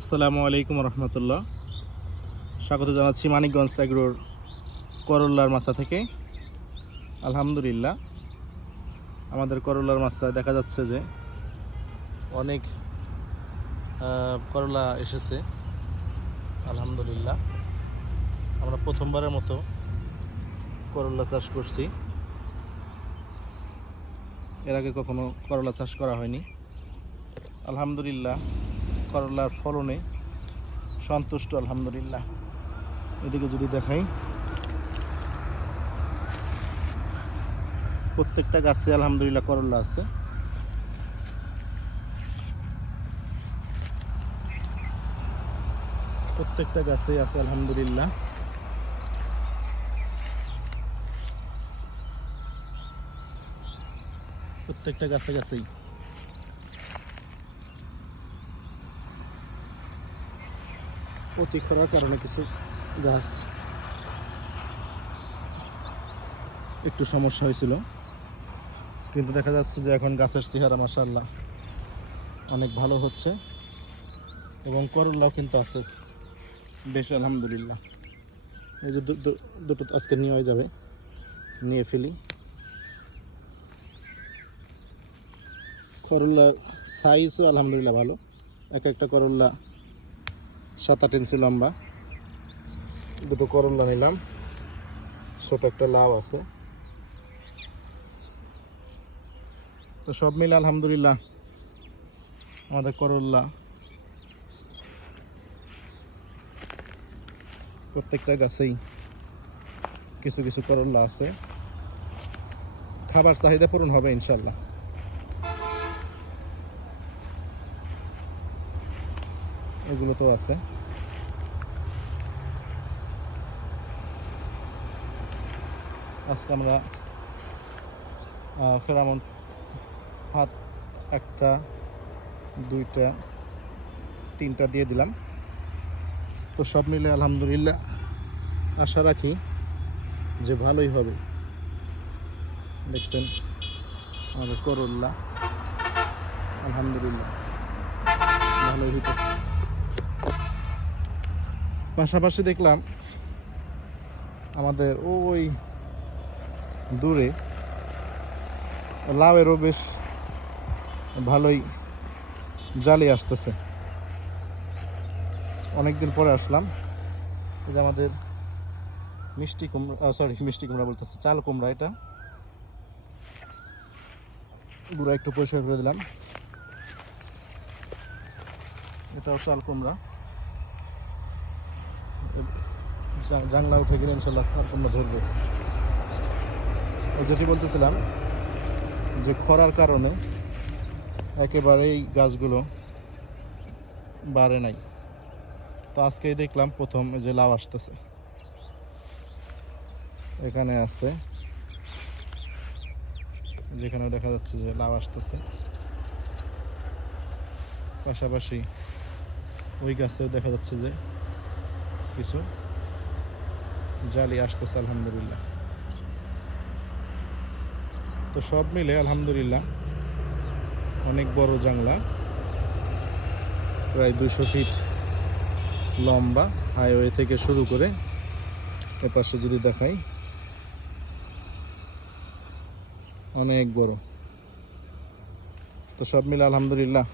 আসসালামু আলাইকুম রহমতুল্লাহ। স্বাগত জানাচ্ছি মানিকগঞ্জ এগ্রোর করল্লার মাছা থেকে। আলহামদুলিল্লাহ, আমাদের করল্লার মাছায় দেখা যাচ্ছে যে অনেক করলা এসেছে। আলহামদুলিল্লাহ, আমরা প্রথমবারের মতো করলা চাষ করছি। এর আগে কখনো করলা চাষ করা হয়নি। আলহামদুলিল্লাহ, করলার ফলনে সন্তুষ্ট। আলহামদুলিল্লাহ, এদিকে যদি দেখাই, প্রত্যেকটা গাছে আলহামদুলিল্লাহ করলা আছে। প্রত্যেকটা গাছেই আছে আলহামদুলিল্লাহ। প্রত্যেকটা গাছেই অতি খরার কারণে কিছু গাছ একটু সমস্যা হয়েছিল, কিন্তু দেখা যাচ্ছে যে এখন গাছের চেহারা মাশাআল্লাহ অনেক ভালো হচ্ছে এবং করলাও কিন্তু আছে বেশ আলহামদুলিল্লাহ। এই যে দুটো আজকে নিয়ে যাবে, নিয়ে ফেলি। করলার সাইজও আলহামদুলিল্লাহ ভালো। এক একটা করলা 7-8 ইঞ্চি লম্বা। দুটো করলা নিলাম, ছোট একটা লাউ আছে। তো সব মিলে আলহামদুলিল্লাহ আমাদের করলা প্রত্যেকটা গাছেই কিছু কিছু করলা আছে। খাবার চাহিদা পূরণ হবে ইনশাল্লাহ। এগুলো তো আছে। আজকে আমরা ফেরামন হাত 1টা 2টা 3টা দিয়ে দিলাম। তো সব মিলে আলহামদুলিল্লাহ আশা রাখি যে ভালোই হবে। দেখছেন আমাদের করল্লা আলহামদুলিল্লাহ ভালোই হইতেছে। পাশাপাশি দেখলাম আমাদের ওই দূরে লাউয়েরও বেশ ভালোই জালি আসতেছে। অনেকদিন পরে আসলাম। এই যে আমাদের মিষ্টি কুমড়া বলতেছে, চাল কুমড়া। এটা গুঁড়া একটু পরিষ্কার করে দিলাম। এটাও চাল কুমড়া। জাংলা উঠে গেলে ইনশাল্লাহ চাল কুমড়া ধরবে। যেটি বলতেছিলাম যে খরার কারণে একেবারেই গাছগুলো বাড়ে নাই। তো আজকেই দেখলাম প্রথম যে লাউ আসতেছে, এখানে আছে, যেখানে দেখা যাচ্ছে যে লাউ আসতেছে। পাশাপাশি ওই গাছেও দেখা যাচ্ছে যে কিছু জালি আসতেছে আলহামদুলিল্লাহ। তো সব মিলে আলহামদুলিল্লাহ অনেক বড় জাংলা, প্রায় 200 ফিট লম্বা। হাইওয়ে থেকে শুরু করে এপাশে যদি দেখাই অনেক বড়। তো সব মিলে আলহামদুলিল্লাহ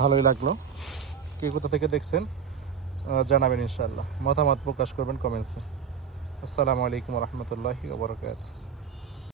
ভালোই লাগলো। কে কোথা থেকে দেখছেন জানাবেন ইনশাআল্লাহ, মতামত প্রকাশ করবেন কমেন্টসে। আসসালামু আলাইকুম রহমতুল্লাহি ওয়া বারাকাতুহু।